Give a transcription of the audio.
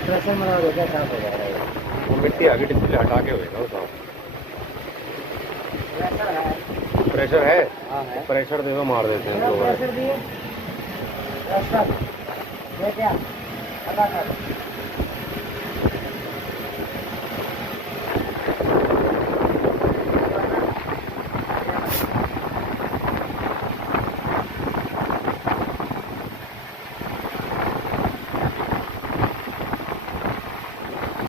Pressure मरा क्या साफ हो जाएगा। वो मिट्टी आगे डिस्प्ले हटा के होएगा वो साफ। प्रेशर है? हाँ है। प्रेशर दे दो, मार देते हैं। प्रेशर दिए, प्रेशर क्या